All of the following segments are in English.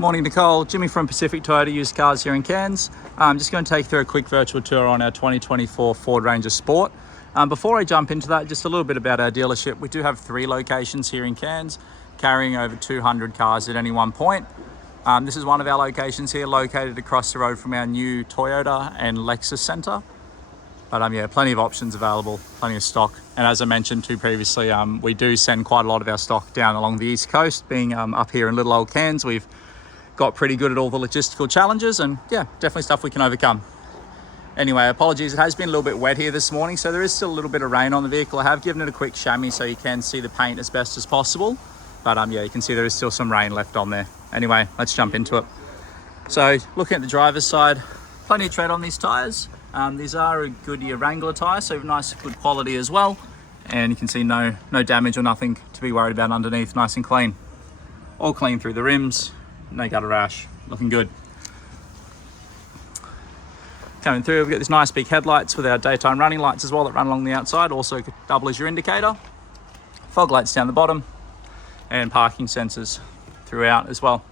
Morning, Nicole. Jimmy from Pacific Toyota Used Cars here in Cairns. I'm just going to take you through a quick virtual tour on our 2024 Ford Ranger Sport. Before I jump into that, just a little bit about our dealership. We do have 3 locations here in Cairns, carrying over 200 cars at any one point. This is one of our locations here, located across the road from our new Toyota and Lexus Centre. But yeah, plenty of options available, plenty of stock. And as I mentioned too previously, we do send quite a lot of our stock down along the East Coast. Being up here in little old Cairns, we've got pretty good at all the logistical challenges, and yeah, definitely stuff we can overcome. Anyway, apologies, it has been a little bit wet here this morning, so there is still a little bit of rain on the vehicle. I have given it a quick chamois so you can see the paint as best as possible. But yeah, you can see there is still some rain left on there. Anyway, let's jump into it. So looking at the driver's side, plenty of tread on these tyres. These are a Goodyear Wrangler tyre, so nice, good quality as well. And you can see no damage or nothing to be worried about underneath, nice and clean. All clean through the rims, no gutter rash, looking good. Coming through, we've got these nice big headlights with our daytime running lights as well that run along the outside, also double as your indicator. Fog lights down the bottom, and parking sensors throughout as well.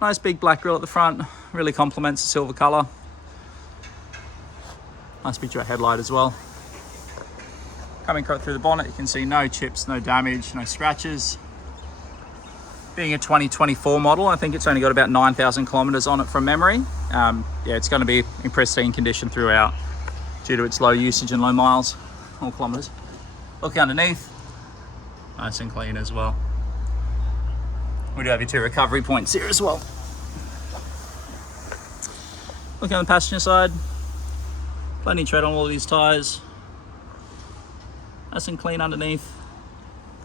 Nice big black grille at the front, really complements the silver colour. Nice big headlight as well. Coming right through the bonnet, you can see no chips, no damage, no scratches. Being a 2024 model, I think it's only got about 9,000 kilometers on it from memory. Yeah, it's going to be in pristine condition throughout due to its low usage and low miles or kilometers. Look underneath, nice and clean as well. We do have your 2 recovery points here as well. Looking on the passenger side, plenty of tread on all of these tyres. Nice and clean underneath.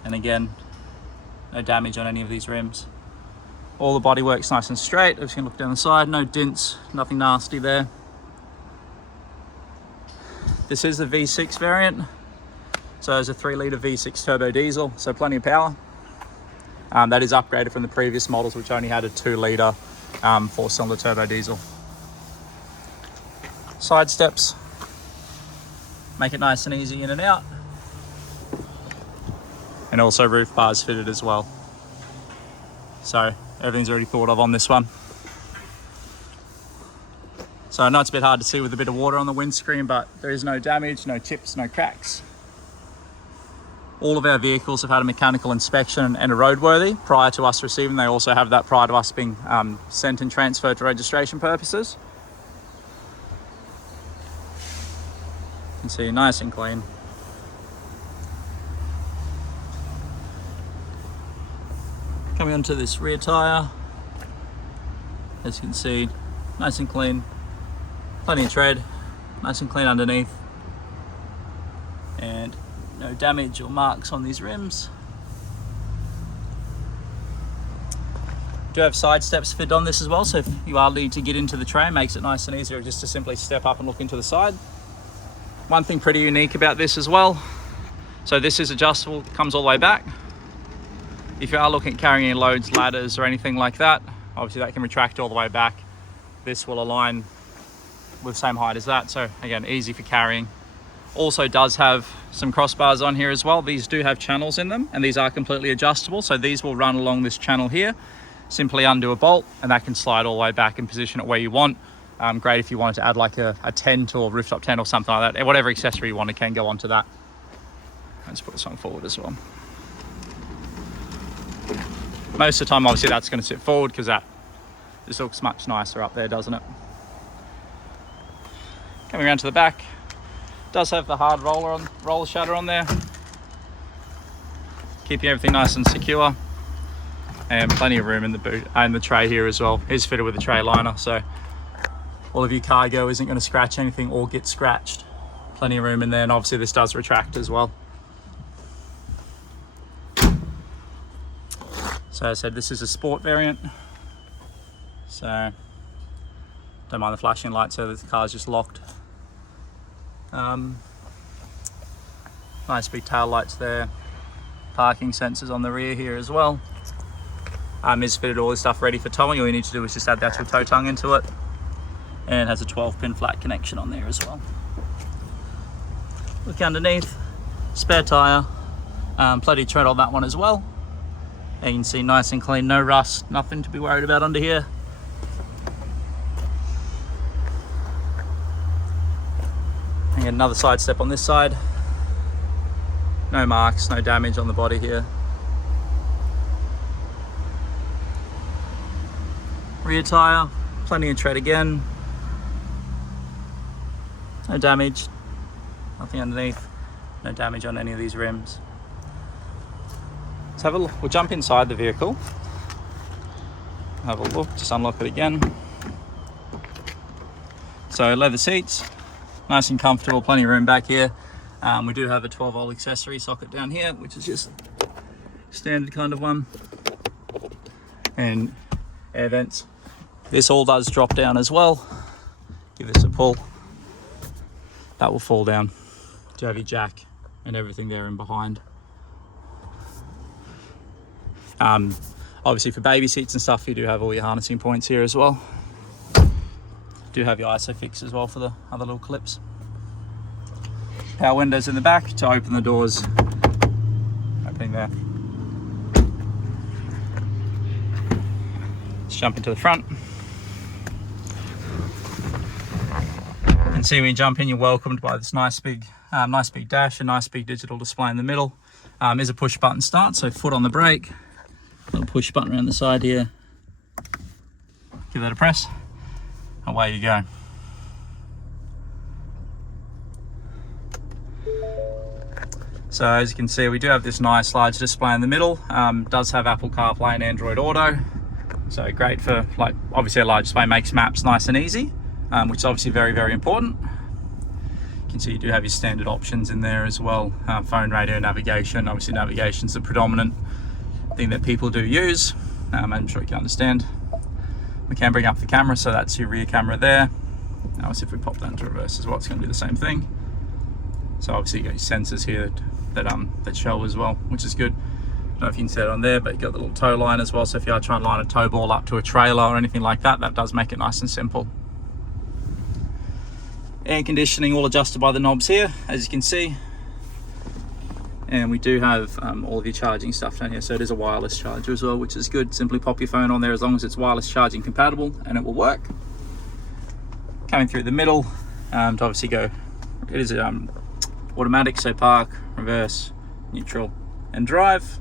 And again, no damage on any of these rims. All the bodywork's nice and straight. I'm just gonna look down the side, no dents, nothing nasty there. This is the V6 variant. So it's a 3-litre V6 turbo diesel, so plenty of power. That is upgraded from the previous models, which only had a 2-litre 4-cylinder turbo diesel. Side steps, make it nice and easy in and out. And also roof bars fitted as well. So everything's already thought of on this one. So I know it's a bit hard to see with a bit of water on the windscreen, but there is no damage, no chips, no cracks. All of our vehicles have had a mechanical inspection and are roadworthy prior to us receiving. They also have that prior to us being sent and transferred to registration purposes. You can see nice and clean. Coming onto this rear tyre, as you can see, nice and clean, plenty of tread, nice and clean underneath, and no damage or marks on these rims. Do have side steps fitted on this as well, so if you are needing to get into the tray, it makes it nice and easier just to simply step up and look into the side. One thing pretty unique about this as well, so this is adjustable, comes all the way back. If you are looking at carrying any loads, ladders or anything like that, obviously that can retract all the way back. This will align with the same height as that, so again, easy for carrying. Also does have some crossbars on here as well. These do have channels in them, and these are completely adjustable, so these will run along this channel here. Simply undo a bolt, and that can slide all the way back and position it where you want. Great if you wanted to add like a tent or rooftop tent or something like that. Whatever accessory you want, it can go onto that. Let's put this one forward as well. Most of the time, obviously, that's going to sit forward because that just looks much nicer up there, doesn't it? Coming around to the back, does have the hard roller shutter on there, keeping everything nice and secure, and plenty of room in the boot and the tray here as well. It's fitted with a tray liner, so all of your cargo isn't going to scratch anything or get scratched. Plenty of room in there, and obviously this does retract as well. So as I said, this is a sport variant, so don't mind the flashing light, so that the car's just locked. Nice big tail lights there, parking sensors on the rear here as well. Is fitted all this stuff ready for towing. All you need to do is just add the actual tow tongue into it, and has a 12-pin flat connection on there as well. Look underneath, spare tyre, plenty of tread on that one as well. You can see nice and clean, no rust, nothing to be worried about under here. And another side step on this side. No marks, no damage on the body here. Rear tyre, plenty of tread again. No damage, nothing underneath, no damage on any of these rims. Let's have a look. We'll jump inside the vehicle. Have a look, just unlock it again. So leather seats, nice and comfortable, plenty of room back here. We do have a 12-volt accessory socket down here, which is just standard kind of one. And air vents. This all does drop down as well. Give this a pull. That will fall down. You have your jack and everything there in behind. Obviously for baby seats and stuff, you do have all your harnessing points here as well. Do have your ISOFIX as well for the other little clips. Power windows in the back to open the doors. Opening there. Let's jump into the front. And see when you jump in, you're welcomed by this nice big dash, a nice big digital display in the middle. Is a push button start, so foot on the brake, little push button around the side here. Give that a press, away you go. So as you can see, we do have this nice large display in the middle. Does have Apple CarPlay and Android Auto, so great for, like, obviously a large display makes maps nice and easy. Which is obviously very, very important. You can see you do have your standard options in there as well. Phone, radio, navigation. Obviously navigation is the predominant thing that people do use. I'm sure you can understand. We can bring up the camera, so that's your rear camera there. Now if we pop that into reverse as well, it's going to do the same thing. So obviously you got your sensors here that show as well, which is good. I don't know if you can see it on there, but you got the little tow line as well. So if you are trying to line a tow ball up to a trailer or anything like that, that does make it nice and simple. Air conditioning all adjusted by the knobs here, as you can see. And we do have all of your charging stuff down here. So it is a wireless charger as well, which is good. Simply pop your phone on there as long as it's wireless charging compatible, and it will work. Coming through the middle to obviously go, it is automatic, so park, reverse, neutral, and drive.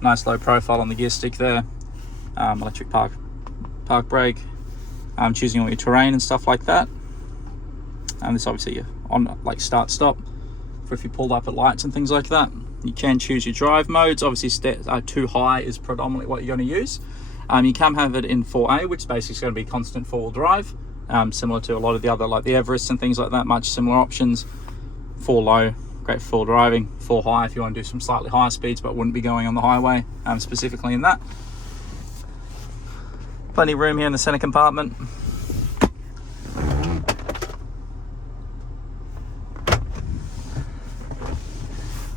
Nice low profile on the gear stick there. Electric park brake. Choosing all your terrain and stuff like that. This obviously on like start stop for if you pulled up at lights and things like that. You can choose your drive modes. Obviously too high is predominantly what you're going to use. You can have it in 4A, which basically is going to be constant four-wheel drive, similar to a lot of the other, like the Everest and things like that, much similar options. 4 low, great for full driving. 4 high if you want to do some slightly higher speeds but wouldn't be going on the highway, specifically in that. Plenty of room here in the center compartment.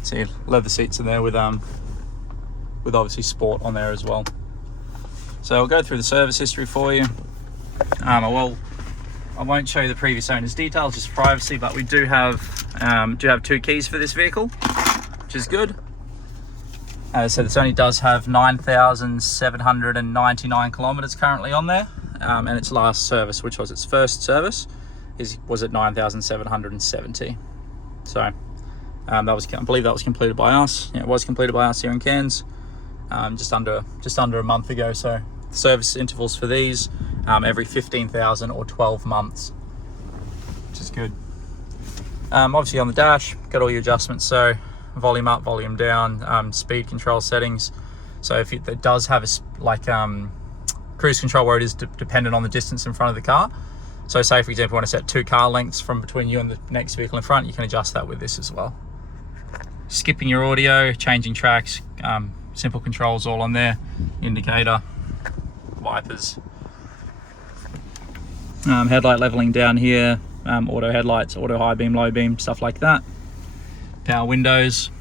See, leather seats in there with obviously sport on there as well. So I'll go through the service history for you. I won't show you the previous owner's details, just privacy, but we do have 2 keys for this vehicle, which is good. So this only does have 9,799 kilometers currently on there, and its last service, which was its first service, was at 9,770. So I believe that was completed by us. Yeah, it was completed by us here in Cairns, just under a month ago. So the service intervals for these every 15,000 or 12 months, which is good. Obviously on the dash, got all your adjustments. So volume up, volume down, speed control settings. So if it does have cruise control where it is dependent on the distance in front of the car. So say for example, you want to set 2 car lengths from between you and the next vehicle in front, you can adjust that with this as well. Skipping your audio, changing tracks, simple controls all on there. Indicator, wipers, headlight leveling down here, auto headlights, auto high beam, low beam, stuff like that. Power windows,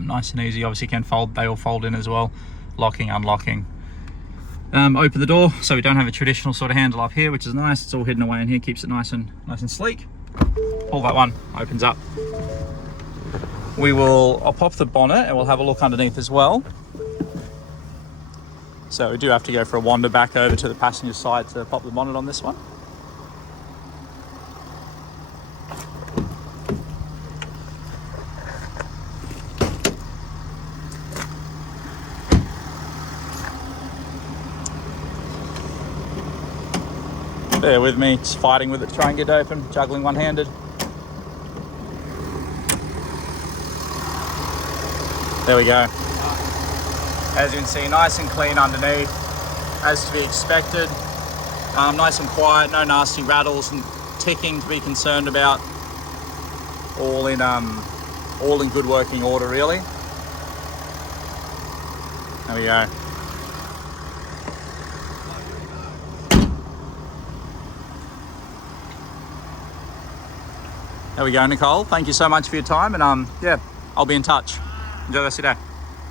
nice and easy. Obviously they all fold in as well. Locking, unlocking. Open the door, so we don't have a traditional sort of handle up here, which is nice. It's all hidden away in here, keeps it nice and sleek. Pull that one, opens up. I'll pop the bonnet and we'll have a look underneath as well. So we do have to go for a wander back over to the passenger side to pop the bonnet on this one. Bear with me, just fighting with it to try and get it open, juggling one-handed. There we go. As you can see, nice and clean underneath, as to be expected. Nice and quiet, no nasty rattles and ticking to be concerned about. All in good working order, really. There we go. There we go, Nicole. Thank you so much for your time, and yeah, I'll be in touch. Enjoy the rest of your day.